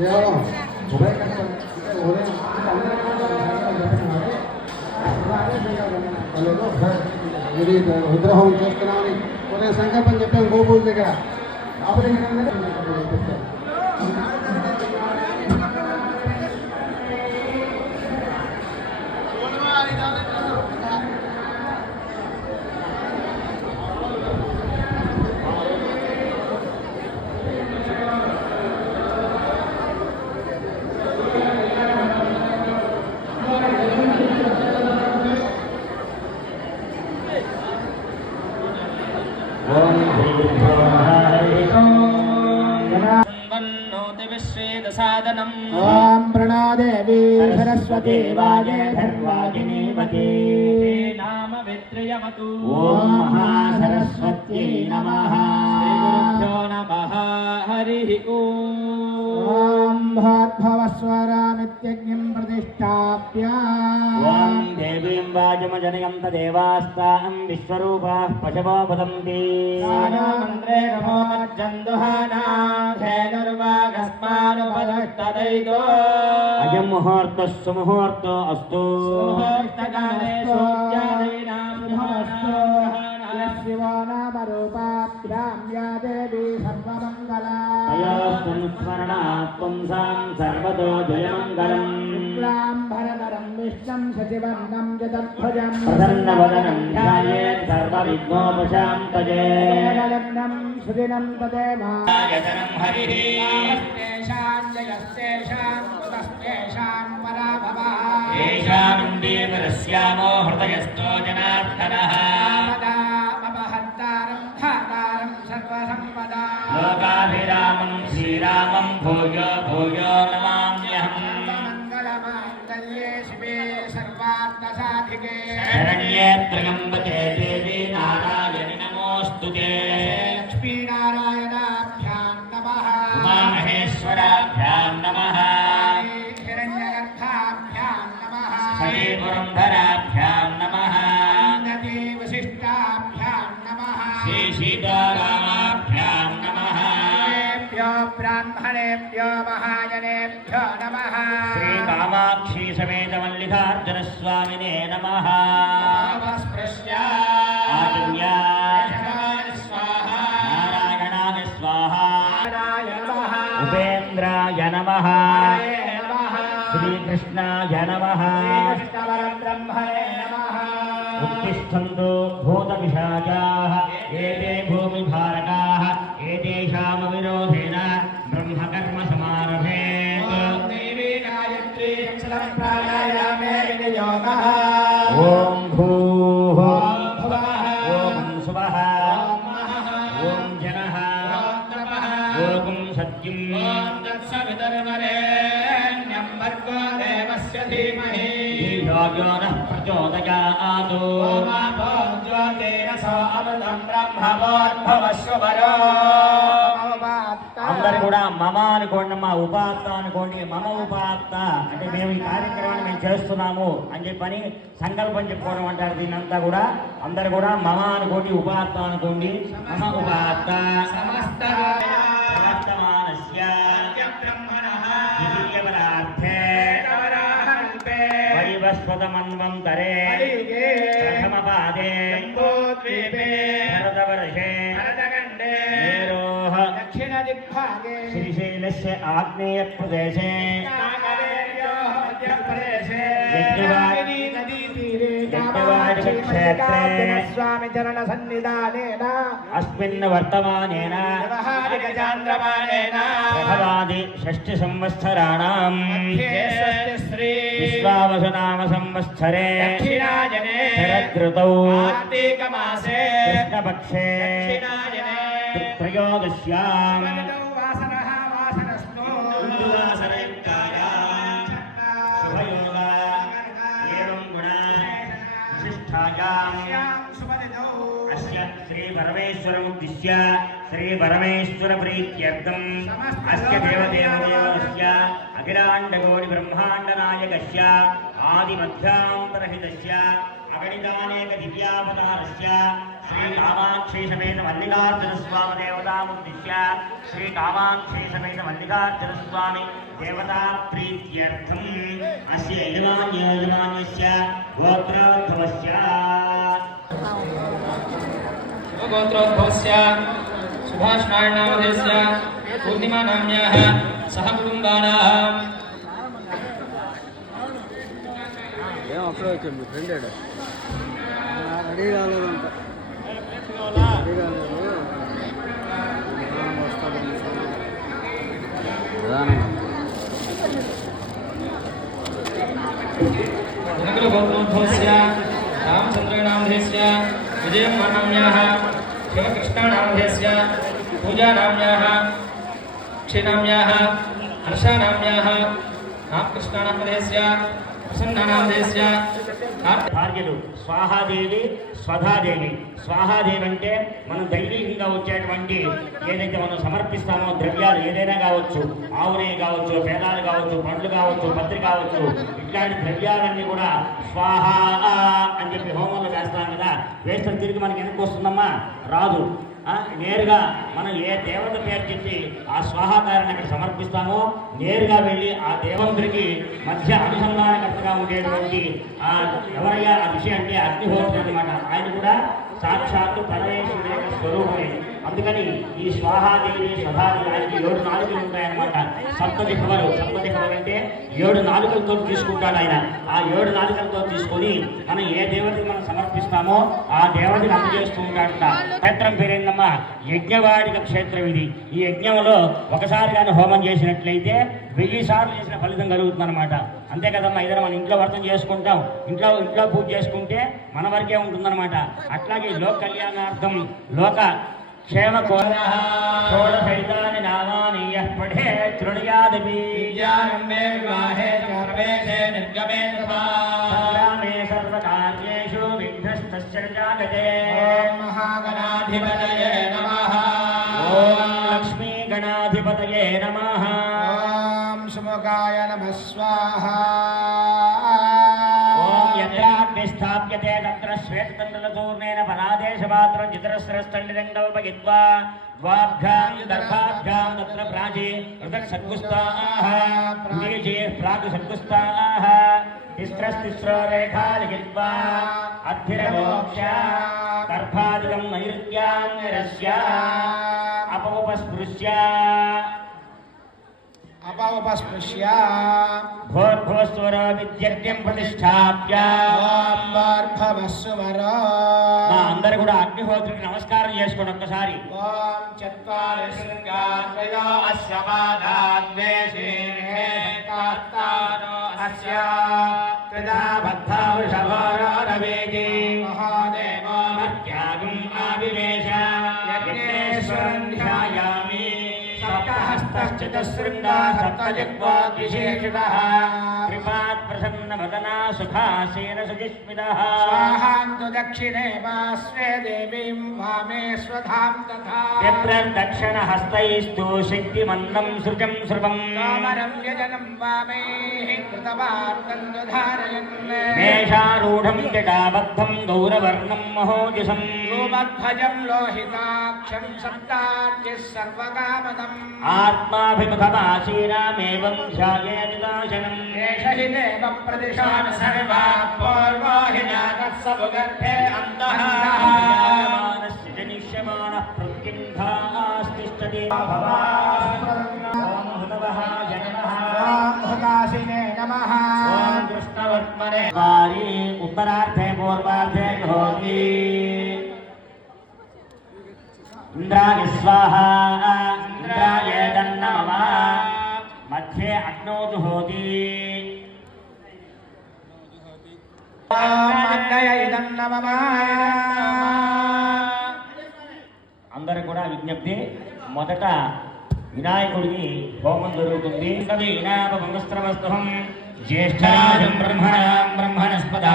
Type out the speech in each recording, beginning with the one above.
కేవలం ఉభయ కష్టం అంటే ఉదయం అన్ని ఇది విగ్రహం చేస్తున్నామని ఉదయం సంకల్పం చెప్పాం గోపూజ దగ్గర కాబట్టి ओम प्रणोदेवी सरस्वती वाजे धर्वाजिनीमती नाम वित्रयमतु ओम महासरस्वत्यै नमः श्रीगुरुभ्यो नमः हरिः ओम भवस्वरामित्यग्निं प्रतिष्ठाप्य ओम देवीं वाजमजनयं तदेवास्तां विश्वरूपाः पशवो वदन्ति सानमन्त्रे नमो मज्जन्दुहाना धेनुर्वागस्मानुपदष्टदैतो अयं मुहूर्तः सुमुहूर्तो अस्तु मुहूर्तकाले सूर्यादीनां मुहूर्तो शिवो नाम रूपाभ्यां या देवी सर्वमङ्गला स्मरणात् पुंसां सर्वतो जयमङ्गलम् शुक्लाम्बरधरं विष्णुं शशिवर्णं चतुर्भुजं प्रसन्नवदनं ध्यायेत् सर्वविघ्नोपशान्तये सुदिनं तदेव यतनं हरिः तेषां जयस्तेषां कुतस्तेषां पराभवः येषामुण्डीकरस्यामो हृदयस्थो जनार्दनः लोकाभिरामं श्रीरामं भूयो भूयो नमाम्यहम् सर्वमङ्गलमाङ्गल्ये शिवे सर्वार्थसाधिके शरण्ये त्र्यम्बके देवी नारायणि नमोऽस्तुते लक्ष्मीनारायणाभ्यां नमः उमामहेश्वराभ्यां नमः हिरण्यगर्भाभ्यां नमः श्रीपुरन्धराभ्यां नमः वसिष्ठाभ्यां नमः श्रीसीतारामाभ्यां नमः ब्राह्मणेभ्यो महाजनेभ्यो नमः श्रीकामाक्षी समेत मल्लिकार्जुन स्वामिने नमः स्वाहा नारायणाय स्वाहा उपेन्द्राय नमः श्रीकृष्णाय नमः ब्रह्मणे नमः उत्तिष्ठन्तु भूतपिशाचाः एते भूमिभारकाः एतेषामविरोधेन ब्रह्मकर्म समारभेत् देवी गायत्री प्राणायामे विनियोगः ॐ भूः ॐ सुवः ॐ जनः ॐ सत्यं तत्सवितर्वरेण्यं भर्गो देवस्य धीमहि धियो यो नः प्रचोदयात् అందరు కూడా మమ అనుకోండి, మా ఉపాత్త అనుకోండి. మమ ఉపాత్త అంటే మేము ఈ కార్యక్రమాన్ని మేము చేస్తున్నాము అని చెప్పని సంకల్పం చెప్పుకోవడం అంటారు. దీన్నంతా కూడా అందరు కూడా మమ అనుకోండి, ఉపాత్త అనుకోండి. మమ ఉపాత్త వైవస్వతమన్వంతరే ప్రథమపాదే భరతవర్షే दक्षिण दिग्भागे श्रीशैलस्य आग्नेय प्रदेशे स्वामी चरण सन्निधानेन अस्मिन् वर्तमानेन प्रथमादि षष्टि संवत्सराणां विश्वावसुनाम संवत्सरे शरदृतौ कार्तिकमासे कृष्णपक्षे त्रयोदश्यां श्रीपरमेश्वरमुद्दिश्य श्रीपरमेश्वरप्रीत्यर्थम् अस्य देवदेवदेवस्य अखिलाण्डकोटिब्रह्माण्डनायकस्य आदिमध्यान्तरहितस्य అగణితానేక దివ్యావతారస్య శ్రీ కామాక్షి సమేత మల్లికార్జున స్వామి దేవతాముద్దిశ్య శ్రీ కామాక్షి సమేత మల్లికార్జున స్వామి దేవతా ప్రీత్యర్థం అస్య యజమాన్యస్య గోత్రోద్భవస్య గోత్రోద్భవస్య సుభాష్ నారాయణామధేస్య పూర్ణిమా నామ్యాః సహ కుటుంబానాం ఏం అప్పుడే వచ్చాడు మీ ఫ్రెండ్ రెడీ కాలేదంట రెడీ కాలేదు దినకర గోత్రోద్భవస్య రామచంద్రనామధేస్య విజయమ్మానామ్యాః శివకృష్ణానామధేస్య పూజానామ్యాః అక్షయనామ్యాః హర్షానామ్యాః రామకృష్ణానామధేస్య ప్రసన్నానామధేస్య భార్యలు స్వాహాదేవి స్వధాదేవి. స్వాహాదేవి అంటే మనం దైవీకంగా వచ్చేటువంటి ఏదైతే మనం సమర్పిస్తామో ద్రవ్యాలు ఏదైనా కావచ్చు, ఆవునే కావచ్చు, పేదాలు కావచ్చు, పండ్లు కావచ్చు, పత్రి కావచ్చు, ఇట్లాంటి ద్రవ్యాలన్నీ కూడా స్వాహ అని చెప్పి హోమంలో వేస్తాం కదా. వేస్తే తిరిగి మనకి ఎందుకు వస్తుందమ్మా? రాదు. నేరుగా మనం ఏ దేవత పేరు చెప్పి ఆ స్వాహాకారాన్ని అక్కడ సమర్పిస్తామో నేరుగా వెళ్ళి ఆ దేవంతుడికి మధ్య అనుసంధానకర్తగా ఉండేటువంటి ఎవరయ్యా ఆ విషయం అంటే అగ్నిహోత్రుడు అనమాట. ఆయన కూడా సాక్షాత్తు పరమేశ్వరుడు యొక్క స్వరూపమే. అందుకని ఈ స్వాహాదేవి స్వధాదేవి ఆయనకి 7 నాలుకలు ఉంటాయన్నమాట. సప్తదిహవలు అంటే 7 నాలుకలతో తీసుకుంటాడు ఆయన. ఆ 7 నాలుకలతో తీసుకొని మనం ఏ దేవతకి మనం సమర్పిస్తామో ఆ దేవతకి అందజేస్తూ ఉంటాడట. క్షేత్రం పేరేందమ్మా? యజ్ఞవాడిక క్షేత్రం ఇది. ఈ యజ్ఞంలో ఒకసారి కానీ హోమం చేసినట్లయితే 1000 సార్లు చేసిన ఫలితం కలుగుతుంది అనమాట. అంతే కదమ్మా. ఏదైనా మన ఇంట్లో వ్రతం చేసుకుంటాం, ఇంట్లో పూజ చేసుకుంటే మన వరకే ఉంటుందన్నమాట. అట్లాగే లోక కళ్యాణార్థం లోక క్షేమ కోరసైతాని నామాని యః పఠే తృణయాదపి విద్యారంభే వివాహే ప్రవేశే నిర్గమే తథా సంగ్రామే సర్వకార్యేషు విఘ్నస్తస్య జాగతే. ఓం మహాగణాధిపతయే నమః. ఓం లక్ష్మీ గణాధిపతయే నమః. ఓం సుముఖాయ నమః స్వాహా. ఓం యత్రాగ్నిస్థాప్యతే తత్ర శ్వేతతండలచూర్ణేన పరాదేశపాత్రం చిత్రస్రస్థండిరంగల్పగిత్వా ద్వాభ్యాం దర్భాభ్యాం తత్ర ప్రాచీ పృథక్సద్గుస్తాః ప్రీచీ ప్రాగుసద్గుస్తాః తిస్రస్తిస్రో రేఖా లిఖిత్వా అద్భిరమోక్ష దర్భాదికం నైరుత్యాన్నిరస్య అపౌపస్పృశ్య భోర్భోస్వర విద్యర్యం ప్రతిష్టాప్య అందరూ కూడా అగ్నిహోత్రుడికి నమస్కారం చేసుకోండి ఒక్కసారి. ఓం చత్వారి శృంగాత్రయో అస్య పాదాద్వే శీర్షేకాస్తానో అస్య ప్రజాబద్ధా వృషభారో రవేది మహాదేవో మత్యాగం ఆవివేశ యజ్ఞేశ్వరం ధ్యాయామి. సప్తహస్తశ్చతుశృంగా సప్తజిహ్వాద్విశేషితః కృపాత్ ప్రసన్నవదనా సుఖాసీన సుజిస్మితః. స్వాహాంతు దక్షిణే వాస్వే దేవీం వామే స్వధాం తథా విప్రదక్షిణహస్తైస్తు శక్తిమన్నం సృజం సృవం కామరం యజనం వామే కృతవార్తం ధారయన్ మేషారూఢం జటాబద్ధం గౌరవర్ణం మహోజసం భూమధ్వజం లోహితాక్షం సప్తార్చిః సర్వకామదం ఆత్మాభిముఖమాసీనామేవం ధ్యాయేనిదాశనం. ఏష హి దేవ ప్రదిశాన సర్వా పూర్వో హి జాతః సముగర్భే అంతః జాయమానస్య జనిష్యమానః ప్రత్యంధాస్తిష్టతి. ఓం హుతవహాయ నమః. ఓం హుతాశినే నమః. ఓం కృష్ణవర్త్మనే వారి ఉత్తరార్థే పూర్వార్థే హోతి. ఇంద్రాయ స్వాహా ఇంద్రాయ నమః. మధ్యే అగ్నౌ జుహోతి. ఓం అగ్నయ ఇదం నమః. అందరూ కూడా విజ్ఞప్తి. మొదట వినాయకుడికి హోమం జరుగుతుంది. కవీనాపమంగస్త్రవస్తవం జ్యేష్ఠరాజం బ్రహ్మణాం బ్రహ్మణస్పద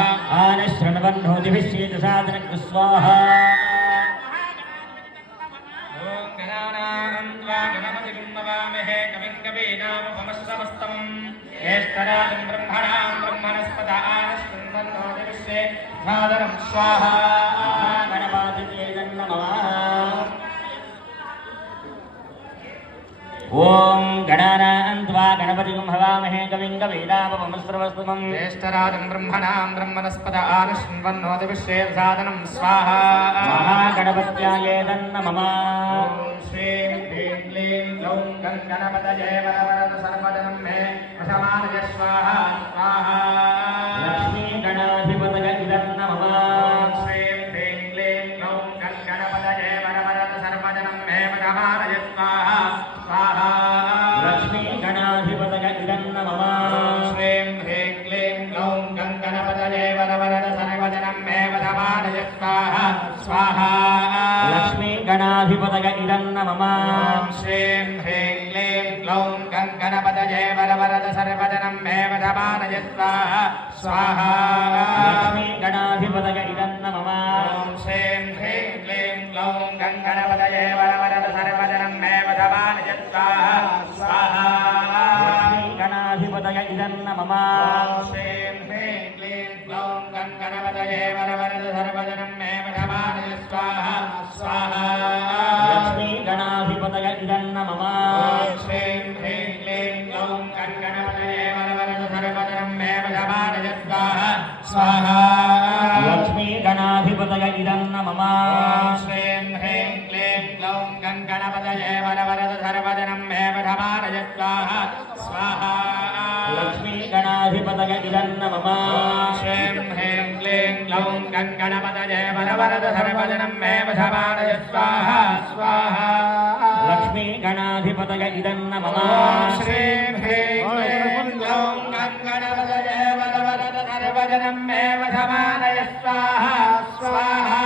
ఆనశృణవన్నోతిభిశ్చేత సాధనకు స్వాహా. ఓం గణానాం త్వా గణపతిం నమామహే కవిం కవీనాముపమశ్రవస్తమం జ్యేష్ఠరాజం బ్రహ్మణాం బ్రహ్మణస్పద ఆనశృణవన్నోతిభిశ్చేత సాధనం స్వాహా గణపతియే నమః. ఓం గణానాం త్వా గణపతిం హవామహే కవిం కవీనామపమస్రవస్తమం. జ్యేష్ఠరాజం బ్రహ్మణాం బ్రహ్మణస్పద ఆనుష్ణ్వన్నోతి విశ్వే సాధనం స్వాహా మహాగణపత్యాయే నమః. ఓం శ్రీం హ్రీం క్లీం గ్లౌం గం గణపతయే వరవరద సర్వజనం మే వశమానయ స్వాహా స్వాహా లక్ష్మీ గణాధిపతయ ఇదం నమః. ఓం శ్రీం హ్రీం క్లీం గ్లౌం గం గణపతయే వరవరద సర్వజనం మే వశమానయ స్వాహా స్వాహా లక్ష్మీ గణాధిపతయ ఇదం నమః. ఓం శ్రీం హ్రీం క్లీం గ్లౌం గం గణపతయే వరవరద సర్వజనం మే వశమానయ స్వాహా స్వాహా లక్ష్మీ గణాధిపతయ ఇదం నమః. ఓం శ్రీం హ్రీం క్లీం గ్లౌం గం గణపతయే వరవరద సర్వజనం మే వశమానయ స్వాహా స్వాహా లక్ష్మీ గణాధిపతయ ఇదం నమః. ఓం శ్రీం హ్రీం క్లీం గ్లౌం గం గణపతయే వరవరద సర్వజనం మే వశమానయ స్వాహా స్వాహా లక్ష్మీ గణాధిపతయ ఇదం నమః. ఓం శ్రీం హ్రీం క్లీం గ్లౌం గం గణపతయే వరవరద సర్వజనం మే వశమానయ స్వాహా స్వాహా లక్ష్మీ గణాధిపతయ ఇదం నమః. ఓం శ్రీం హ్రీం క్లీం గ్లౌం గం గణపతయే వరవరద సర్వజనం మే వశమానయ స్వాహా స్వాహా లక్ష్మీ గణాధిపతయ ఇదం నమః. ఓం శ్రీం హ్రీం క్లీం గ్లౌం గం గణపతయే వరవరద సర్వజనం మే వశమానయ స్వాహా స్వాహా లక్ష్మీ గణాధిపతయ ఇదం నమః. ఓం శ్రీం హ్రీం క్లీం గ్లౌం గం గణపతయే వరవరద సర్వజనం మే వశమానయ స్వాహా స్వాహా లక్ష్మీ గణాధిపతయ ఇదం నమః. ఓం శ్రీం హ్రీం క్లీం గ్లౌం గం గణపతయే వరవరద సర్వజనం మే వశమానయ స్వాహా స్వాహా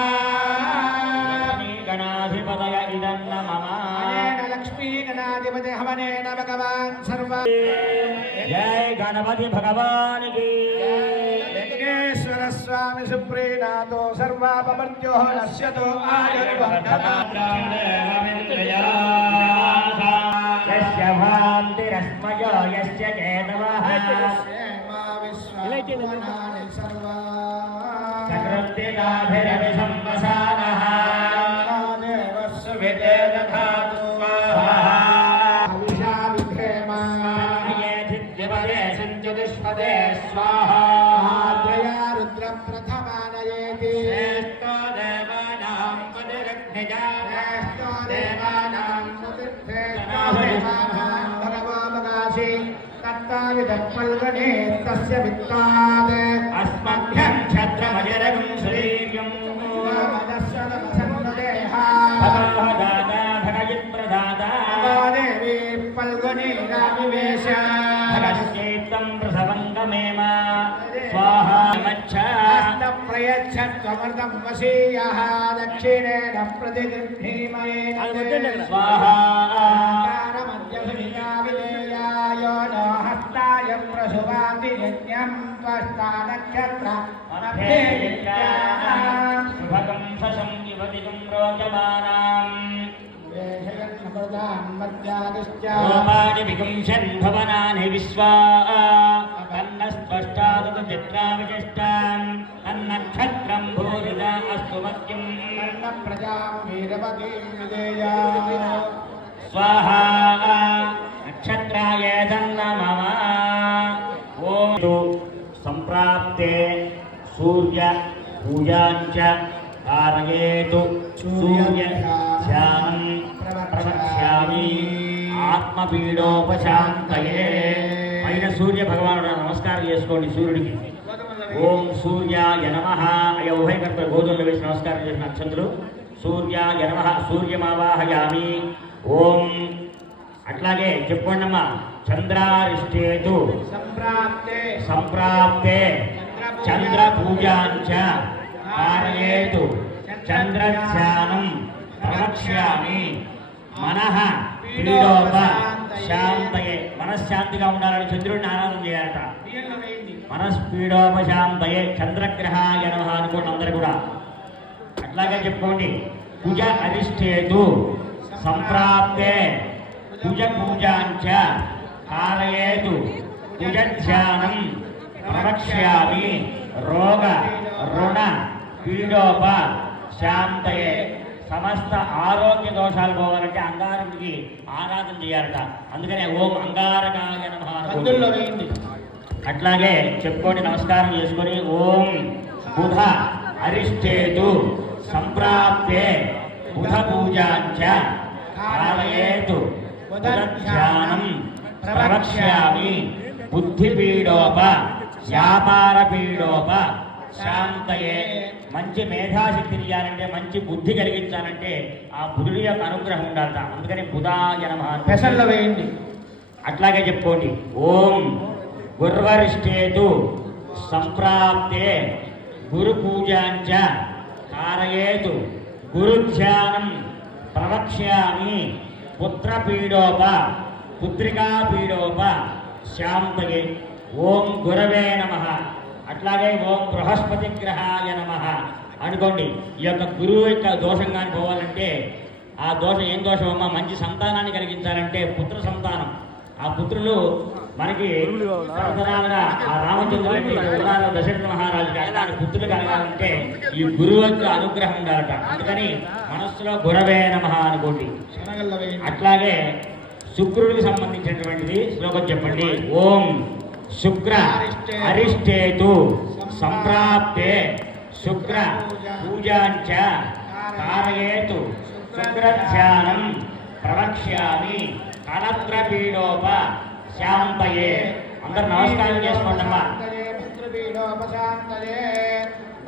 లక్ష్మీ గణాధిపతయ ఇదం నమః. లక్ష్మీ గణాధిపతి హవనేన భగవాన్ సర్వ జై గణపతి భగవానికి. వెంకటేశ్వర స్వామి సుప్రీనాథో సర్వాపమర్త్యో నశ్యతో యస్య భాంతిరస్మయో యస్య కేతవః చక్రవర్తిదాభిరవిసంవసానః సంచతుష్పదే స్వాహా రుద్ర ప్రథమానయేతి శ్రేష్ఠో దేవానాం పతిరగ్నిజా శ్రేష్ఠో దేవానాం భగవామకాశి తత్తావిదత్మల్గణే తస్య విత్తాత్ అస్మభ్యం ఛత్రమజరగం శ్రీయం మదస్సనమసన్నదేహా భగవః దాతా భగజిత్ప్రదాతా దేవి పల్గణీరావివేశ భగశ్చేత్తం ప్రసవంగమేమ స్వాహా మచ్చ ప్రయచ్చమృతం వశీయః దక్షిణేన ప్రతిగృహీమయేన స్వాహా విలేయాయో నో హస్తాయ ప్రసువాతి యజ్ఞం త్వష్టా నక్షత్ర శుభకం సశం యువతికం రోచమానాం రూపాణి విగుంశన్ భవనాని విశ్వా తన్నస్పష్టాదతు చిత్రావిశిష్టాం తన్నక్షత్రం భూరిదా అస్తు మత్యం ప్రజా వీరవతీ స్వాహా నక్షత్రాయ నమః. ఓం సంప్రాప్తే సూర్య పూజాంచ కారయేతు సూర్య ధ్యానం ప్రవక్ష్యామి ఆత్మపీడోపశాంతయే. పైన సూర్య భగవానుడు నమస్కారం చేసుకోండి సూర్యుడికి. ఓం సూర్యాయ నమః. అయ్యా ఉభయకర్త గోధుమలు వేసి నమస్కారం చేసిన అక్షంతులు. సూర్యాయ నమః. సూర్యమావాహయామి. ఓం అట్లాగే చెప్పుకోండమ్మా. చంద్రారిష్టేతు సంప్రాప్తే సంప్రాప్తే చంద్ర పూజాంచ కారయేతు చంద్రధ్యానం ప్రవక్ష్యామి మనః పీడోప శాంతయే. మనశ్శాంతిగా ఉండాలని చంద్రుడిని ఆరాధన చేయాలట. మనస్పీడోపశాంతయే. చంద్రగ్రహాయ నమః అనుకోండి అందరూ కూడా. అట్లాగే చెప్పుకోండి. కుజ అరిష్టేతు సంప్రాప్తే కుజ పూజాంచ కారయేతు కుజధ్యానం ప్రవక్ష్యామి రోగ రుణ పీడోప శాంతయే. సమస్త ఆరోగ్య దోషాలు పోవాలంటే అంగారకుడికి ఆరాధన చేయాలట. అందుకనే ఓం అంగారకాయ నమః అందులో వేయండి. అట్లాగే చెప్పుకోండి, నమస్కారం చేసుకొని ఓం బుధ అరిష్టేతు సంప్రాప్తే బుధ పూజాంచ కారయేతు బుధధ్యానం ప్రవక్ష్యామి బుద్ధిపీడోప వ్యాపారపీడోప శాంతయే. మంచి మేధాశక్తిని ఇవ్వాలంటే, మంచి బుద్ధి కలిగించాలంటే ఆ బుధుడి యొక్క అనుగ్రహం ఉండాలట. అందుకని బుధాయ నమః పెసల్లో వేయండి. అట్లాగే చెప్పుకోండి ఓం గుర్వరిష్టేతు సంప్రాప్తే గురు పూజాంచ కారయేతు గురుధ్యానం ప్రవక్ష్యామి పుత్రపీడోప పుత్రికాపీడోప శాంతయే. ఓం గురవే నమః. అట్లాగే ఓం బృహస్పతి గ్రహాయ నమః అనుకోండి. ఈ యొక్క గురువు యొక్క దోషం కానీ పోవాలంటే, ఆ దోషం ఏం దోషం అమ్మా, మంచి సంతానాన్ని కలిగించాలంటే పుత్ర సంతానం. ఆ పుత్రులు మనకి తరతరాలుగా ఆ రామచంద్రుడికి దశరథ మహారాజుకి అలాంటి పుత్రులు కలగాలంటే ఈ గురువు యొక్క అనుగ్రహం ఉండాలట. అందుకని మనస్సులో గురవే నమః అనుకోండి. శనగల్లో వేయండి. అట్లాగే శుక్రుడికి సంబంధించినటువంటిది శ్లోకం చెప్పండి. ఓం శుక్ర అరిష్టేతు సంప్రాప్తే శుక్ర పూజాంచ కారయేతు శుక్రధ్యానం ప్రవక్ష్యామి కళత్రపీడోప శాంతయే. అందరు నమస్కారం చేసుకోండి అమ్మా.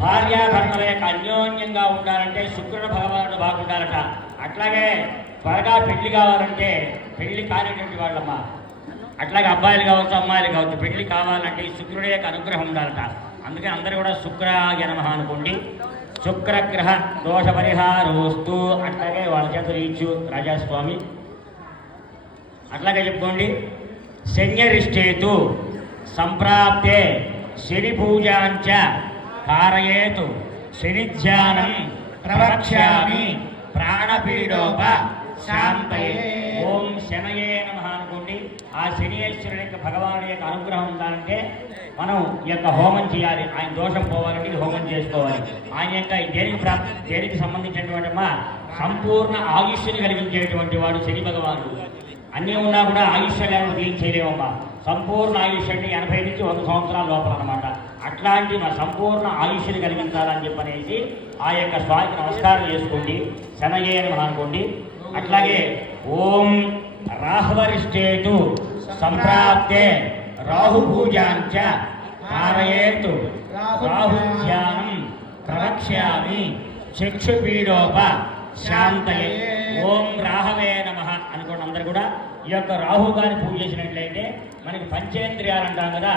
భార్యాభర్తల యొక్క అన్యోన్యంగా ఉండాలంటే శుక్రుడు భగవానుడు బాగుండాలట. అట్లాగే త్వరగా పెళ్లి కావాలంటే పెళ్లి కానిటువంటి వాళ్ళమ్మా. అట్లాగే అబ్బాయిలు కావచ్చు అమ్మాయిలు కావచ్చు, పెళ్లి కావాలంటే ఈ శుక్రుడి యొక్క అనుగ్రహం ఉండాలట. అందుకని అందరూ కూడా శుక్రాయ నమః అనుకోండి. శుక్రగ్రహ దోష పరిహారోస్తు. అట్లాగే వాళ్ళ చేత ఇచ్చు రాజాస్వామి. అట్లాగే చెప్పుకోండి శన్యరిష్టేతు సంప్రాప్తే శని పూజాంచ కారయేతు శనిధ్యానం ప్రవక్ష్యామి ప్రాణపీడోప శాంతయే. ఓం శనయే నమః అనుకోండి. ఆ శనీశ్వరుడి యొక్క భగవానుడి యొక్క అనుగ్రహం ఉండాలంటే మనం ఈ యొక్క హోమం చేయాలి. ఆయన దోషం పోవాలంటే ఈ హోమం చేసుకోవాలి. ఆయన యొక్క దేనికి సంబంధించినటువంటి సంపూర్ణ ఆయుష్ని కలిగించేటువంటి వాడు శని భగవానుడు. అన్నీ ఉన్నా కూడా ఆయుష్య లేకుండా ఏం చేయలేమమ్మా. సంపూర్ణ ఆయుష్ అంటే 80 నుంచి 100 సంవత్సరాల లోపల అనమాట. అట్లాంటి మా సంపూర్ణ ఆయుష్ని కలిగించాలని చెప్పనేసి ఆ యొక్క స్వామికి నమస్కారం చేసుకోండి. శనయే నమః అనుకోండి. అట్లాగే ఓం రాహువరిష్టేతు సంప్రాప్తే రాహుపూజాంచ కారయేతు రాహుధ్యానం ప్రవక్ష్యామి చక్షుపీడోప శాంతయే. ఓం రాహవే నమః అనుకోండి. అందరు కూడా ఈ యొక్క రాహు గారిని పూజ చేసినట్లయితే మనకి పంచేంద్రియాలు అంటాం కదా,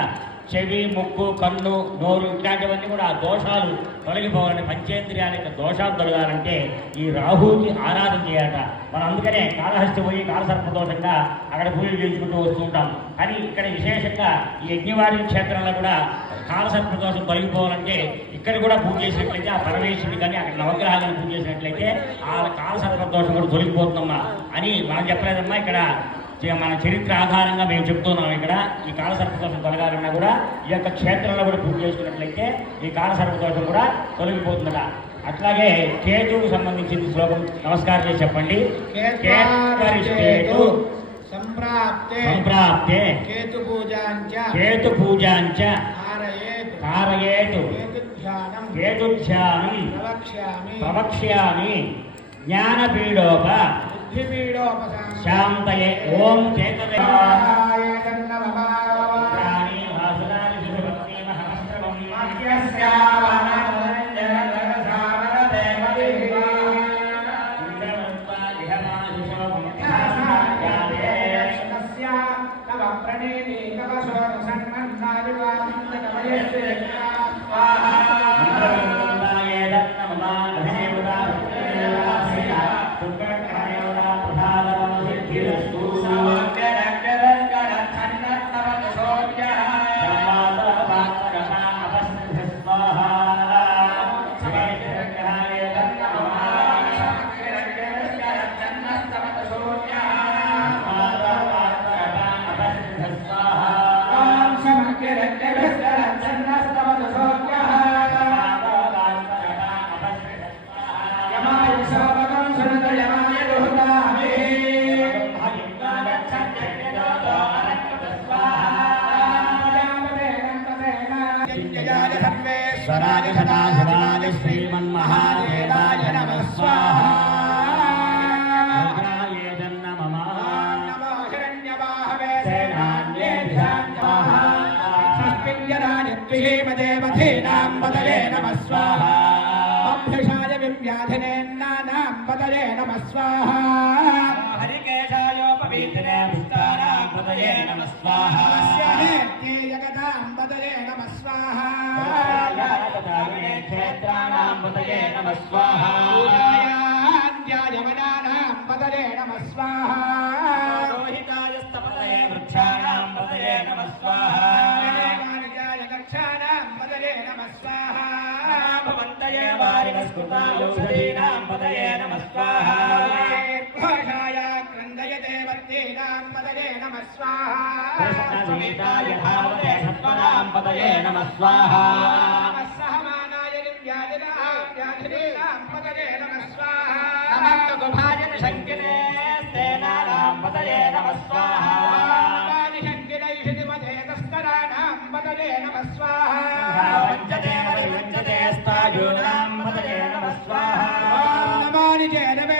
చెవి ముక్కు కన్ను నోరు ఇట్లాంటివన్నీ కూడా ఆ దోషాలు తొలగిపోవాలంటే, పంచేంద్రియాల యొక్క దోషాలు తొలగాలంటే ఈ రాహుకి ఆరాధన చేయాలట. మనం అందుకనే కాళహస్తి పోయి కాలసర్పదోషంగా అక్కడ పూజలు చేసుకుంటూ వస్తుంటాం. కానీ ఇక్కడ విశేషంగా ఈ యజ్ఞవాడి క్షేత్రంలో కూడా కాలసర్పదోషం తొలగిపోవాలంటే ఇక్కడ కూడా పూజ చేసినట్లయితే ఆ పరమేశ్వరుని కానీ అక్కడ నవగ్రహాలను పూజ చేసినట్లయితే ఆ కాలసర్పదోషం కూడా తొలగిపోతుందమ్మా అని మనం చెప్పలేదమ్మా. ఇక్కడ మన చరిత్ర ఆధారంగా మేము చెప్తున్నాం. ఇక్కడ ఈ కాలసర్పదోషం తొలగాలన్నా కూడా ఈ యొక్క క్షేత్రంలో కూడా పూజ చేసుకున్నట్లయితే ఈ కాలసర్పదోషం కూడా తొలగిపోతుందట. అట్లాగే కేతువుకు సంబంధించిన శ్లోకం నమస్కారం చేసి చెప్పండి. సంప్రాప్తే కేతు పూజాంచ కారయేతు కేతుధ్యానం ప్రవక్ష్యామి జ్ఞానపీడోప శాంతయే. ఓం కేతవే व्याधिनेन्नानां पतये नमः स्वाहा हरिकेशायोपवीतिने पुष्टानां पतये नमः स्वाहा नमस्याहेत्ये जगतां पतये नमः स्वाहा क्षेत्राणां पतये नमः स्वाहा पूजायान्यायवनानां पतये नमः स्वाहा रोहितायस्तपतये वृक्षाणां पतये नमः स्वाहा कक्षाणां पतये नमः स्वाहा भवन्तये वारिणस्कृतायोषधीनां पतये नमः स्वाहा घोषाय क्रन्दयते वर्तीनां पतये नमः स्वाहा कृष्णसमेताय धावते सत्त्वनां पतये नमः स्वाहा सहमानाय व्याधिनां पतये नमः स्वाहा नमः गुभाय शङ्किने सेनानां पतये नमः स्वाहा पतये नमः स्वाहा वञ्चते वञ्चते स्थायूनां पतये नमः स्वाहा नमानि चेदवे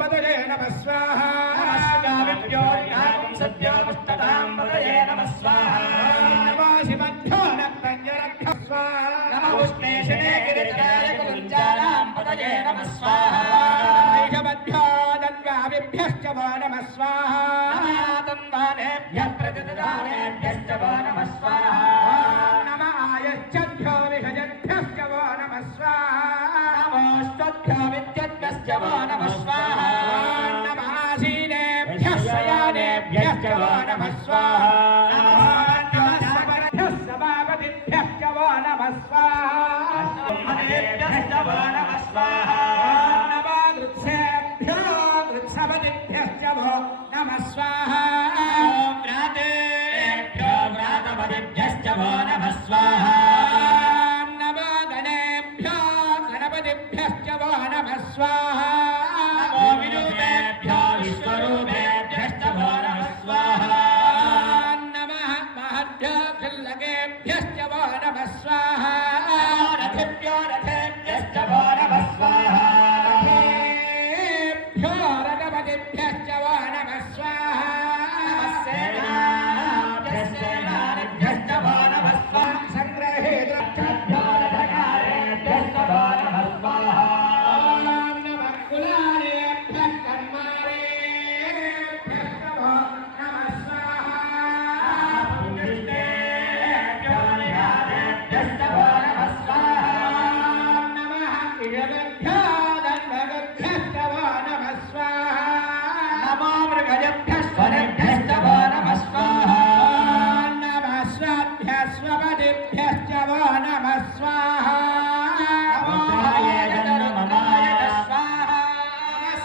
पतये नमः स्वाहा नमस्कामिभ्योऽर्घां सद्योपुष्टतां पतये नमः स्वाहा नमासि मध्यो नक्तञ्जरभ्यः स्वाहा नमः उष्णेशने गिरिधराय कुञ्जानां पतये नमः स्वाहा नमैषमध्यो दद्वाविभ्यश्च वो नमः स्वाहा नमातन्वानेभ्यः प्रतिददानेभ्यश्च वो नमः स्वाहा आयश्चभ्यो विषजभ्यश्च वो नमः स्वाहा नमोऽस्त्वभ्यो विद्युद्भ्यश्च वो नमः स्वाहा नमासीनेभ्यः शयानेभ्यश्च वो नमः स्वाहा नमः सभापतिभ्यश्च वो नमः स्वाहा ब्रह्मदेभ्यश्च वो नमः स्वाहा नमो गृत्सेभ्यो गृत्सपतिभ्यश्च वो नमः स्वाहा व्रातेभ्यो व्रातपतिभ्यश्च वो नमः स्वाहा नमो गणेभ्यो गणपतिभ्यश्च वो नमः स्वाहा नमो विरूपेभ्यो विश्वरूपेभ्यश्च वो नमः स्वाहा नमः महद्भ्यो खिल्लकेभ्यश्च वो नमः स्वाहा रथेभ्यो रथेभ्यश्च वो नमः स्वाहा रथेभ्यो रथपतिभ्यश्च वो नमः स्वाहा सेनाभ्यश्च वो नमः स्वाहा संग्रहेभ्यो रथकारेभ्यश्च वो नमः स्वाहा नमः कुलालेभ्यः कर्मारेभ्यश्च वो नमः स्वाहा पुण्यश्चेभ्यो निरादेभ्यश्च वो नमः स्वाहा नमः इषभ्यो दण्डभ्यश्च वो नमः स्वाहा नमो मृगजभ्यः स्वरेभ्यश्च वो नमः स्वाहा नमः स्वभ्यस्वपतिभ्यश्च वो नमः स्वाहा नमो ममाय च स्वाहा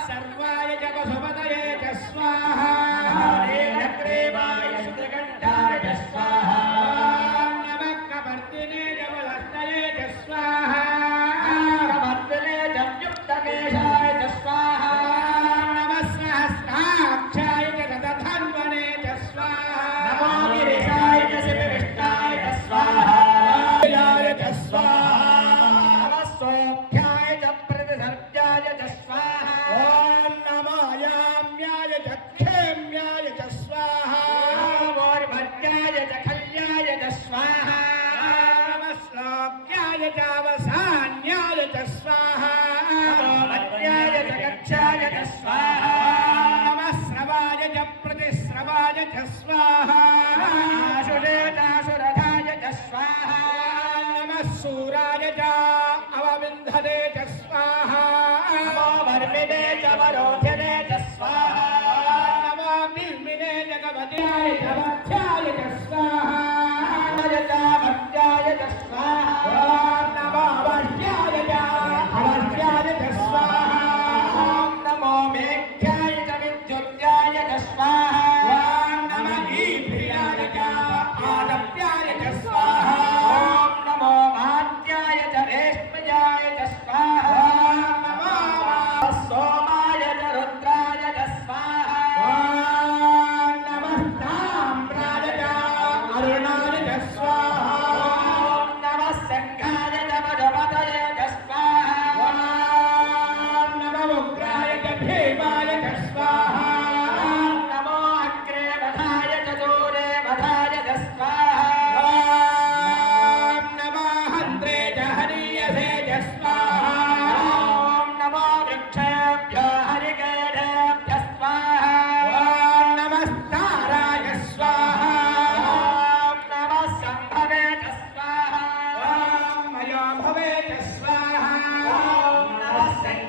सर्वाय च वसुपतये च स्वाहा नीलग्रीवाय श्रुतिकण्ठाय च स्वाहा नमः कपर्दिने च वलस्तये च स्वाहा कपर्दिने च युक्तकेशाय च स्वाहा नमः सहस्राक्षाय च तथन्वने च स्वाहा नमो गिरिशाय च शिवविष्टाय च स्वाहा च स्वाहा नमः सोऽभ्याय च प्रतिसर्प्याय च स्वाहा ॐ नमो याम्याय च क्षेम्याय च स्वाहा नमोर्भर्याय च खल्याय च स्वाहा नमः श्लोक्याय च अवसान्याय च स्वाहा नमो मध्याय च कक्षाय च स्वाहा नमः श्रवाय च प्रतिश्रवाय च स्वाहा आशुषे चाशुरथाय च स्वाहा नमः शूराय च अवविन्धने च स्वाहा नमो वर्मिणे च वरोधने च स्वाहा नमो निर्मिणे च गवत्याय च वध्याय च स्वाहा नमो वध्याय च स्वाहा नमो वध्याय च अवध्याय च स्वाहा नमो मेघ्याय च विद्युत्याय च स्वाहा नमः ईप्रियाय च आदप्याय च स्वाहा नमो माद्याय च रेष्मयाय च स्वाहा नमो सोमाय च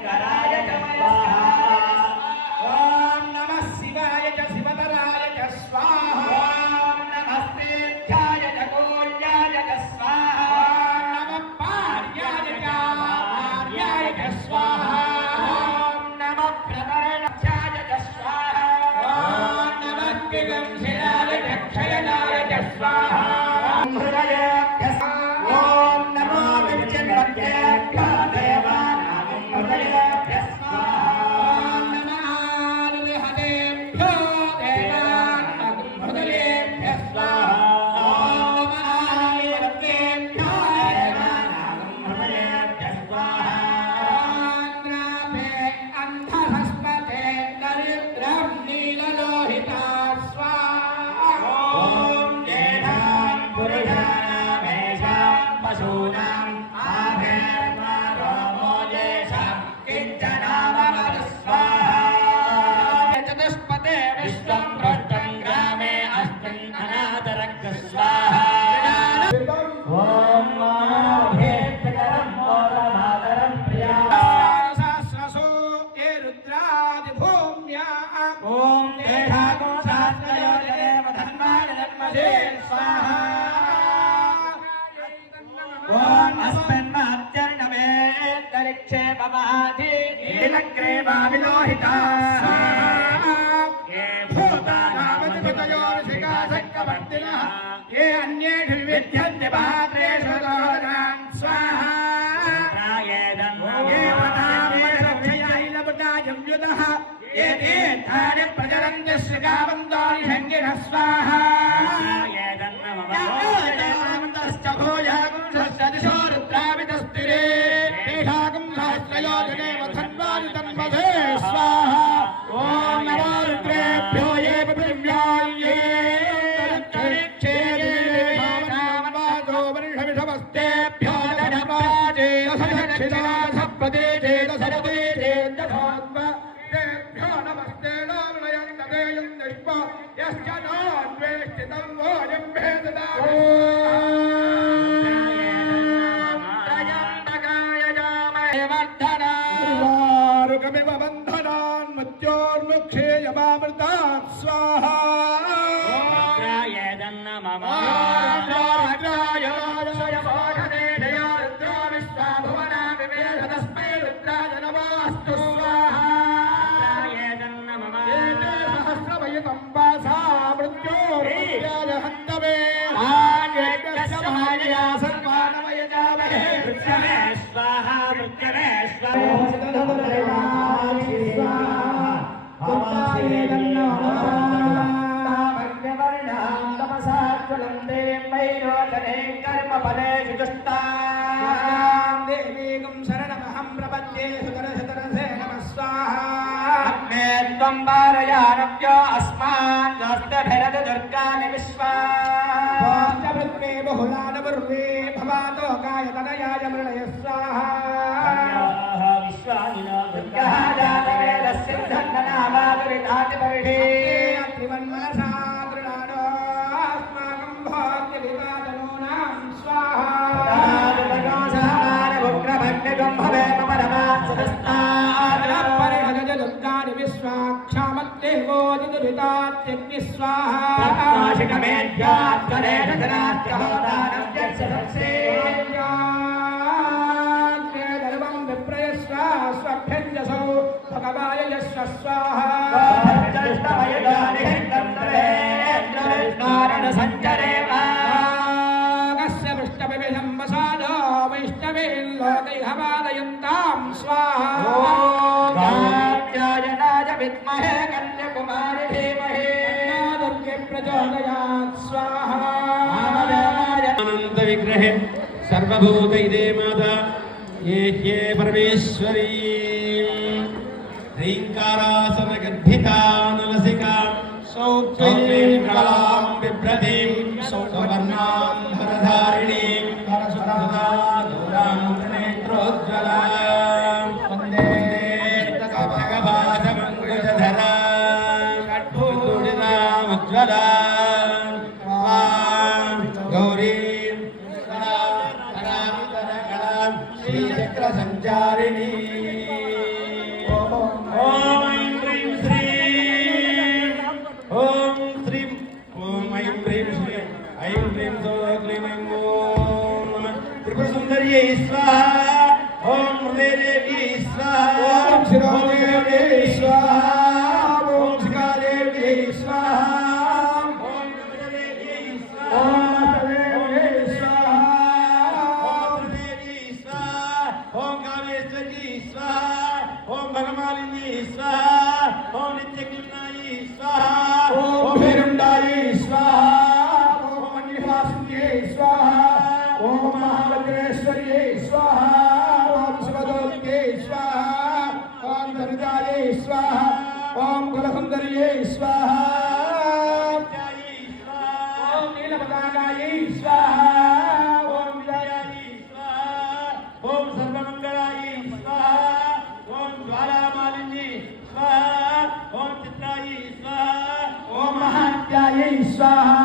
शङ्कराय च स्वाहा ॐ नमः शिवाय च शिवतराय च स्वाहा ॐ नमस्तेभ्याय च कोल्याय च स्वाहा ॐ नमः पार्याय च आर्याय च स्वाहा ॐ नमः प्रतरणाय च स्वाहा ॐ नमः विगंशिलाय च क्षयनाय च स्वाहा ॐ हृदयाभ्यः ॐ नमो विचिन्वत्तेभ्यो देवानां हृदयाभ्यः स्वाहा ॐ नमः हृदयेभ्यो देवानां हृदयेभ्यः स्वाहा ॐ नमः वीरत्वेभ्यो देवानां हृदयेभ्यः स्वाहा आन्द्राभे अन्धहस्पते दरिद्रं नीललोहिता स्वाहा ॐ देहां पुरुषाणामेषां पशूनाम् आभेर्मा रोमो येषां किञ्चनामवतु स्वाहा चतुष्पदे विश्वं भ्रष्टं ग्रामे अस्मिन् अनादरग् स्वाहा ॐ मानवेभ्यकरं मोदमादरं प्रिया सहस्रसो ये रुद्रादिभूम्या ॐ देहागो शास्त्रयोर्देव धर्माय धर्मजे स्वाहा ॐ अस्मिन्मत्यर्णवे अन्तरिक्षे ममाधि नीलग्रे वाविलोहिताः ये भूतानामधिपतयोर्षिकाशक्कवर्तिनः ये अन्येषु विद्यन्ते पात्रेषु लोकान् स्वाहा ये पदामरक्षयायिलपुटायं युतः ये तीर्थानि प्रचरन्ति श्रीकावन्तानि शङ्गिनः स्वाहा यावन्तश्च भूयागुंसश्च दिशो रुद्रावितस्तिरे तेषागुं सहस्रयोजने वधन्वानि तन्मधे स्वाहा ॐ नमो रुद्रेभ्यो ये पृथिव्याये अन्तरिक्षे देवानामवादो वर्षविषमस्तेभ्यो नमपाजे दशदक्षिणा सप्रदेशे दशरदेशे दशात्म तेभ्यो नमस्ते नामनयन्तदेयं दृष्ट्वा यश्च नान्वेष्टितं भोजं भेददामि त्रयम्बकाय जामहे वर्धना रुकमिव बन्धनान् मृत्योर्मुक्षेयमामृतात् स्वाहा तस्मै रुद्राय नमोऽस्तु स्वाहा सहस्रवयतं वासा मृत्योर्मुक्षाय हन्तवे आन्यज्ञस्यमायया सर्वानवयजामहे मृत्यवे स्वाहा मृत्यवे कर्मफलेषु दुष्टां देवीं शरणमहं प्रपद्ये सुतरसतरसे नमः स्वाहा अग्ने त्वं वारयानव्यो अस्मान् दोस्तभिरद दुर्गानि विश्वा पञ्चवृत्ते बहुलानवर्वे भवातो गायतनयाय मृणय स्वाहा विश्वानिनो दुर्गः जातवेदस्सिद्धन्ननामावरिताति परिषे त्रिवन्मनसा दृढानो अस्माकं भाग्यविदातनूनां स्वाहा दुर्गानि विश्वाक्षामत्तेवोदितुभितात्यग्नि स्वाहा सर्वं विप्रयस्व स्वभ्यञ्जसौ भगवाय यस्व स्वाहा पृष्ठविशम्बसादो वैष्णवील्लोकैहवालयन्तां स्वाहा गात्यायनाय विद्महे कन्याकुमारी धीमहि दुर्गे प्रचोदयात् स्वाहा अनंत विग्रहे सर्वभूत इदे माता ये परमेश्वरी ह्रींकारासन गर्भिता नलसिका सौक्लीं कलां बिभ्रतीं सौवर्णां हरधारिणीं सरसुता दूरां नेत्रोज्ज्वलां वन्दे भगवासमङ्कुशधरां षड्भुजोज्ज्वलां गौरीं श्रीचक्रसञ्चारिणीं स्वाहा ओम शिरोदेव्यै स्वाहा ओम शिखादेव्यै स्वाहा ओम नमदेव्यै स्वाहा ओम नमदेव्यै स्वाहा ओम देवी स्वाहा ओम कामेश्वरी स्वाहा ओम भगमालिनी स्वाहा ओम नित्यज्ञानी स्वाहा ओम भैरंडायै स्वाहा ओम अग्निवासिन्यै स्वाहा ओम महावज्रेश्वर्यै स्वाहा ओम शिवदोत्यै स्वाहा ओम धनुजायै स्वाहा ओम कुलसुन्दर्यै स्वाहा ओम नीलपताकायै स्वाहा ओम विजयायै ओम सर्वमंगलायै स्वाहा ओम ज्वालामालिनी स्वाहा ओम चित्रायै स्वाहा ओम महात्यायै स्वाहा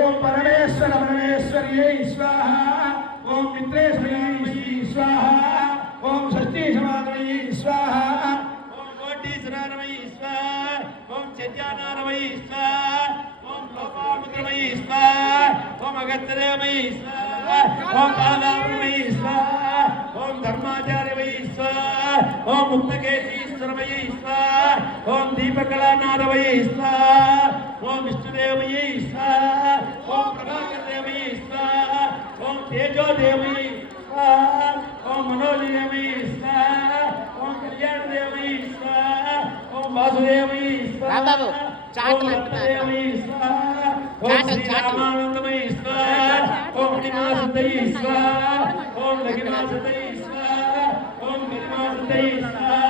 ओम परमेश्वरयै स्वाहा ओम मित्रेश्वर्यै स्वाहा ओम षष्ठी समानयै स्वाहा ओम कोटीश्वरानमयी स्वाहा ओम चैत्यानानमयी स्वाहा ओम लोपामुद्रमयी स्वाहा ओम अगस्त्यदेवमयी स्वाहा ओम कालामयी स्वाहा ओम धर्माचार्यमयी स्वाहा ओम मुक्तकेशीश्वरमयी स्वाहा ओम दीपकलानाथमयी स्वाहा ओम विष्णुदेवमयी स्वाहा ओम प्रभाकरदेवमयी स्वाहा ओम तेजोदेवमयी स्वाहा ओम मनोजदेवमयी स्वाहा ओम कल्याणदेवमयी स्वाहा ओम वासुदेवमयी स्वाहा रामबाबु, चाट ओम लगता है। रत्नदेवमयी स्वाहा ओम चाट, श्री चाट। रामानंदमयी स्वाहा ओम हरिमासुदयी स्वाहा ओम लघिमासुदयी स्वाहा ओम गरिमासुदयी स्वाहा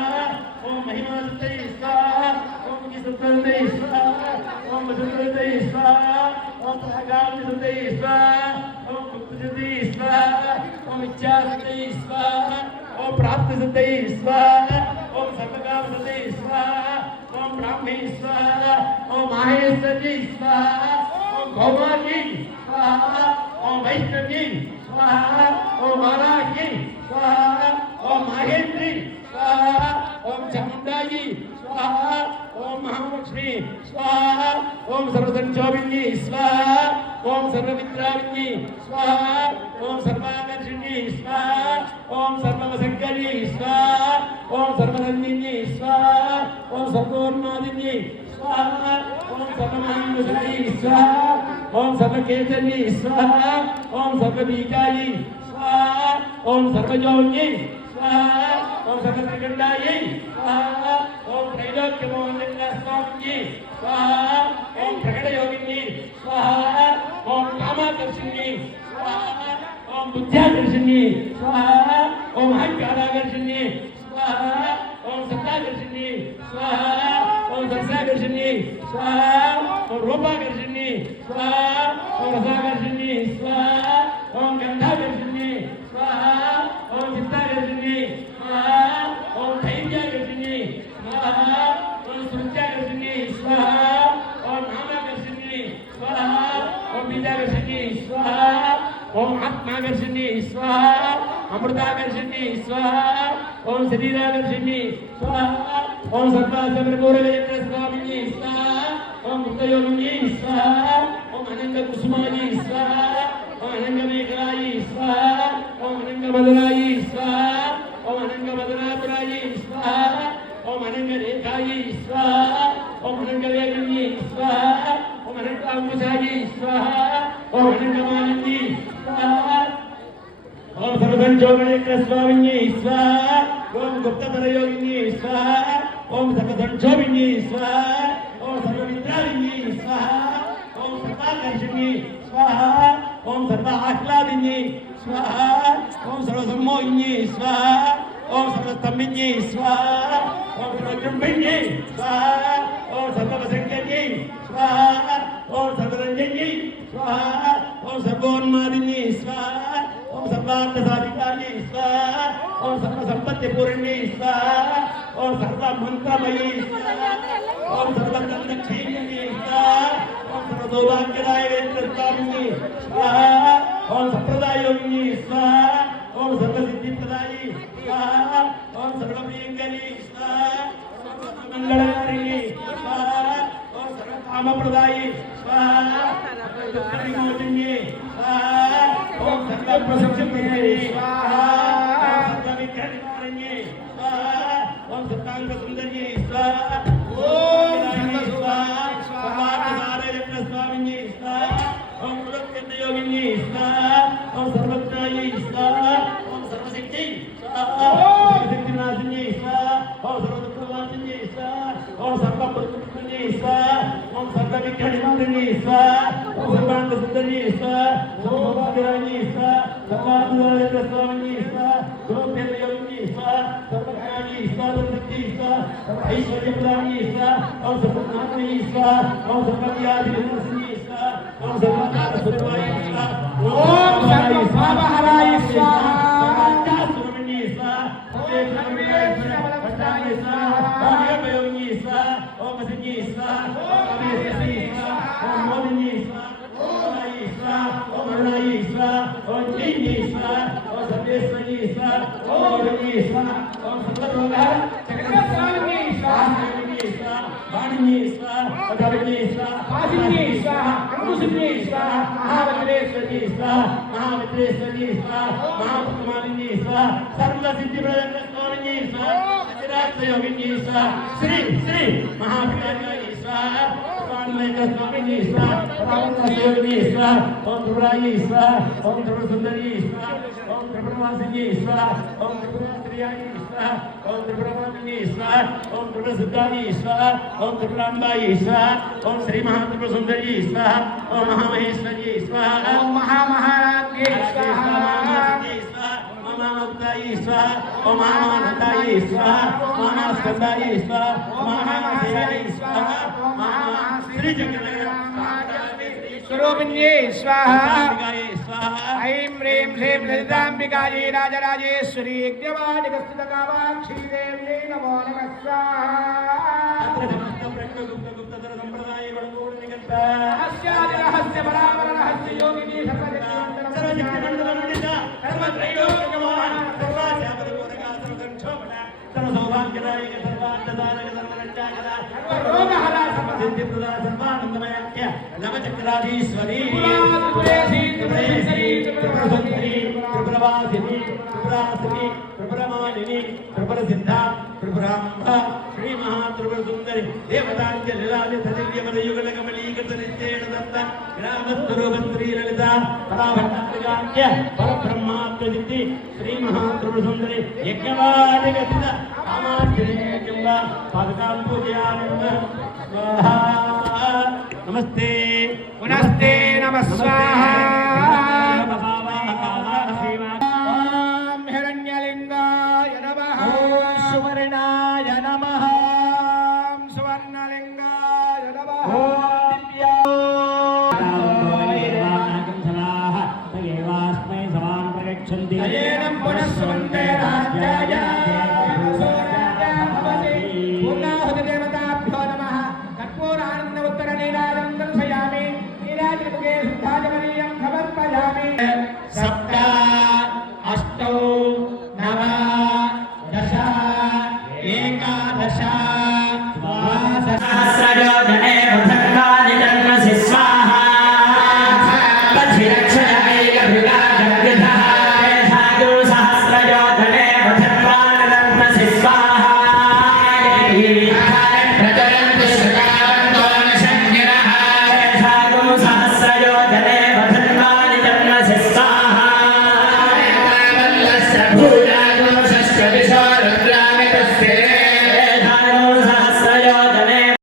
ओम महिमासुदयी स्वाहा ओम किसुदयी स्वाहा ओम वसुदयी स्वाहा ओम प्रागामिसुदयी स्वाहा ओम गुप्तसुदयी स्वाहा ओम इच्छासुदयी स्वाहा ओम प्राप्तसुदयी स्वाहा ओम सर्वकामसुदयी स्वाहा ओम ब्राह्मी स्वाहा ओम माहेश्वरी स्वाहा ओम गौमागी स्वाहा ओम वैष्णवी स्वाहा ओम वाराही स्वाहा ओम माहेन्द्री स्वाहा ओम चामुंडाई स्वाहा ओम महालक्ष्मी स्वाहा ओम सर्वसंक्षोभिनी स्वाहा ओम सर्वमित्राविनी स्वाहा ओम सर्वाकर्षिणी स्वाहा ओम सर्ववसंकरी स्वाहा ओम सर्वरंजिनी स्वाहा ओम सर्वोन्मादिनी स्वाहा ओम सर्वमहानुषी स्वाहा ओम सर्वकेतनी स्वाहा ओम सर्वबीजाई स्वाहा ओम सर्वयोगी स्वाहा ओम सर्वत्रिगंडाई स्वाहा ओम त्रैलोक्यमोहनंदा स्वामी स्वाहा ओम प्रकटयोगिनी स्वाहा ओम कामाकर्षिणी स्वाहा ओम बुद्ध्याकर्षिणी स्वाहा ओम अहंकाराकर्षिणी स्वाहा ओम सत्ताकर्षिणी स्वाहा ओम रसाकर्षिणी स्वाहा ओम रूपाकर्षिणी स्वाहा ओम रसाकर्षिणी स्वाहा ओम गंधाकर्षिणी स्वाहा ओम चित्ताकर्षिणी स्वाहा ओम धैर्याकर्षिणी स्वाहा ओम सुत्याकर्षिणी स्वाहा ओम नामाकर्षिणी स्वाहा ओम बीजाकर्षिणी स्वाहा ओम आत्माकर्षिणी स्वाहा अमृताकर्षिणी स्वाहा ओम शरीराकर्षिणी स्वाहा ओम सर्वासमरपूर्वयत्र स्वामिनी स्वाहा ओम मुक्तयोगिनी स्वाहा ओम अनंग कुसुमाई स्वाहा ओम अनंग मेघलाई स्वाहा ओम अनंग मदराई स्वाहा ओम अनंग मदनापुराई स्वाहा ओम अनंग रेखाई स्वाहा ओम अनंग वेगिनी स्वाहा ओम अनंग अंकुशाई स्वाहा ओम अनंग मालिनी स्वाहा ओम सर्वसंक्षोभिनी स्वामिनी स्वाहा ओम गुप्तधर योगिनी स्वाहा ओम सर्वसंक्षोभिनी स्वाहा ओम सर्वमित्राविनी स्वाहा ओम सर्वाकर्षिणी स्वाहा ओम सर्व आह्लादिनी स्वाहा ओम सर्वसम्मोहिनी स्वाहा ओम सर्वस्तंभिनी स्वाहा ओम सर्वजृंभिनी स्वाहा ओम सर्ववसंज्ञनी स्वाहा ओम सर्वरंजनी स्वाहा ओम सर्वोन्मादिनी स्वाहा ओम सर्वार्थसाधिकारिणी स्वाहा ओम सर्वसंपत्तिपूर्णी स्वाहा ओम सर्वमंत्रमयी स्वाहा ओम सर्वदंडक्षेयिनी स्वाहा ओम सर्वसौभाग्यदायिनी स्वाहा ओम संप्रदायोगिनी स्वाहा ओम सर्वसिद्धिप्रदायी स्वाहा ओम सर्वप्रियंकरी स्वाहा ओम सर्वमंगलकारिणी स्वाहा ओम सर्वकामप्रदायी स्वाहा सर्वदुःखविमोचिनी स्वाहा ओम सर्वप्रसन्नमयी स्वाहा ओम सर्वविघ्ननिवारिणी स्वाहा सर्वांग सुंदरी स्वाहा ओम विरागी स्वाहा सर्वात्मसारे यज्ञ स्वामिनी स्वाहा ओम प्रत्यक्ष योगिनी स्वाहा ओम सर्वज्ञायै स्वाहा ओम सर्वशक्ति स्वाहा ओम सिद्धिनाशिनी स्वाहा ओम सर्वदुःखनाशिनी स्वाहा ओम सर्वप्रतिष्ठिनी स्वाहा ओम सर्वविघ्ननिवारिणी स्वाहा ओम सर्वांग सुंदरी स्वाहा ओम विरागी स्वाहा सर्वात्मसारे यज्ञ स्वामिनी स्वाहा गोप्य योगिनी स्वाहा सर्वज्ञानी स्वाहा सर्वशक्ति स्वाहा ऐश्वर्यप्रदायिनी स्वाहा ओम सर्वज्ञानी स्वाहा ओम सर्वज्ञाधिपतिनी स्वाहा ओम सर्वज्ञानस्वरूपाय स्वाहा ओम सर्वभावहराय स्वाहा सर्वज्ञास्वरूपिणी स्वाहा सर्वेश्वरवरप्रदाय स्वाहा ओम योगयोगिनी स्वाहा ओम सिद्धि स्वाहा ओम अभीष्टि स्वाहा ओम मोदिनी स्वाहा ओम राई स्वाहा ओम अरुणाई स्वाहा ओम जीनी स्वाहा ओम सर्वेश्वरी स्वाहा ओम योगिनी स्वाहा ओम सर्वरोगहर जगन्नाथस्वामिनी स्वाहा वाणिनी स्वाहा अगविनी स्वाहा वासिनी स्वाहा अंकुशिनी स्वाहा महावज्रेश्वरी स्वाहा महावज्रेश्वरी स्वाहा महापुत्रमालिनी स्वाहा सर्वसिद्धिप्रदस्वामिनी स्वाहा अचिरात्मयोगिनी स्वाहा श्री श्री महाविनायकी स्वाहा स्वामिनी स्वाहा रामदासयोगिनी स्वाहा ओम त्रिपुराई स्वाहा ओम त्रिपुरसुंदरी स्वाहा ओम त्रिपुरवासिनी स्वाहा ओम त्रिपुरात्रियाई स्वाहा ओम त्रिपुरवासिनी स्वाहा ओम त्रिपुरसिद्धाई स्वाहा ओम त्रिपुरांबाई स्वाहा ओम श्री महात्रिपुरसुंदरी स्वाहा ओम महामहेश्वरी स्वाहा ओम महामहाराज्ञे स्वाहा महामुक्ताई स्वाहा ओम महामानताई स्वाहा महास्कंदाई स्वाहा महामहेश्वरी स्वाहा श्री स्वरूपिण्ये स्वाहा स्वाहा ऐं ह्रीं श्रीं ललिताम्बिकायै राजराजेश्वरी यज्ञवाटिकस्थितकामाक्षी देव्यै नमो नमः स्वाहा रहस्य परावर रहस्य योगिनी नवचक्राधीश्वरी त्रिपुरवासिनी त्रिपुरासिनी त्रिपुरमालिनी त्रिपुरसिद्धा त्रिपुरांबा श्री महात्रिपुरसुंदरी देवतांजलिलालितदिव्यवरयुगलकमलीकृतनित्येन दत्त ग्रामस्वरूपश्री ललिता पराभट्टात्रिकाख्य परब्रह्मात्मजिति श्री महात्रिपुरसुंदरी यज्ञवादिगतित कामाक्षिरेजम्ब पादकां पूजयामि स्वाहा नमस्ते पुनस्ते नमः स्वाहा ओम हिरण्यलिंगाय नमः ओम सुवर्णाय नमः ओम सुवर्णलिंगाय नमः ओम दिव्यास्मै पुनः सुवन्दे राज्याय पूर्णाहुतिदेवताभ्यो नमः कर्पूरानन्दोत्तरनीराजं दर्शयामि नीराजमुखे शुद्धाजमनीयं समर्पयामि सप्त अष्टौ नव दश एकादश